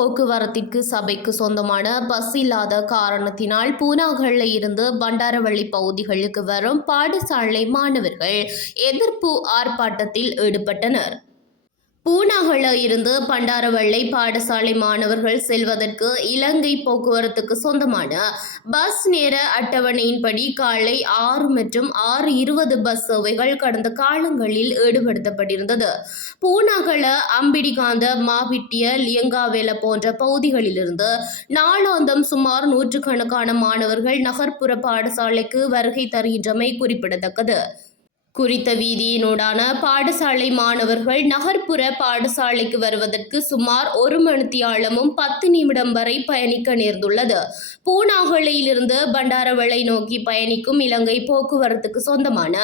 போக்குவரத்திற்கு சபைக்கு சொந்தமான பஸ் இல்லாத காரணத்தினால் பூனாகல்ல இருந்து பண்டாரவள்ளி பகுதிகளுக்கு வரும் பாடசாலை மாணவர்கள் எதிர்ப்பு ஆர்ப்பாட்டத்தில் ஈடுபட்டனர். பூனாகல இருந்து பண்டாரவள்ளை பாடசாலை மாணவர்கள் செல்வதற்கு இலங்கை போக்குவரத்துக்கு சொந்தமான பஸ் நேர அட்டவணையின்படி காலை 6 மற்றும் 6:20 பஸ் சேவைகள் கடந்த காலங்களில் ஈடுபடுத்தப்பட்டிருந்தது. பூனாகல, அம்பிடிகாந்த, மாவிட்டிய, லியங்காவேல போன்ற பகுதிகளிலிருந்து நாளாந்தம் சுமார் 100கணக்கான மாணவர்கள் நகர்ப்புற பாடசாலைக்கு வருகை தருகின்றமை குறிப்பிடத்தக்கது. குறித்த வீதியினூடான பாடசாலை மாணவர்கள் நகர்ப்புற பாடசாலைக்கு வருவதற்கு சுமார் 1 மணித்தியாலமும் 10 நிமிடம் வரை பயணிக்க நேர்ந்துள்ளது. பூனாகலையிலிருந்து பண்டாரவளை நோக்கி பயணிக்கும் இலங்கை போக்குவரத்துக்கு சொந்தமான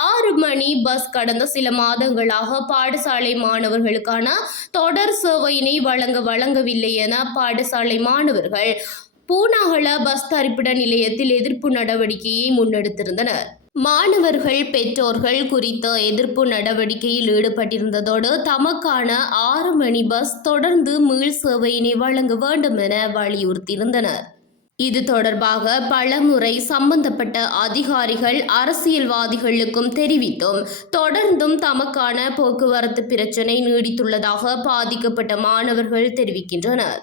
6 மணி பஸ் கடந்த சில மாதங்களாக பாடசாலை மாணவர்களுக்கான தொடர் சேவையினை வழங்கவில்லை என பாடசாலை மாணவர்கள் பூனாகல பஸ் தரிப்பிட நிலையத்தில் எதிர்ப்பு நடவடிக்கையை முன்னெடுத்திருந்தனர். மாணவர்கள், பெற்றோர்கள் குறித்த எதிர்ப்பு நடவடிக்கையில் ஈடுபட்டிருந்ததோடு தமக்கான 6 மணி பஸ் தொடர்ந்து மீள் சேவையினை வழங்க வேண்டும் என வலியுறுத்தியிருந்தனர். இது தொடர்பாக பலமுறை சம்பந்தப்பட்ட அதிகாரிகள், அரசியல்வாதிகளுக்கும் தெரிவித்தும் தொடர்ந்தும் தமக்கான போக்குவரத்து பிரச்சினை நீடித்துள்ளதாக பாதிக்கப்பட்ட மாணவர்கள் தெரிவிக்கின்றனர்.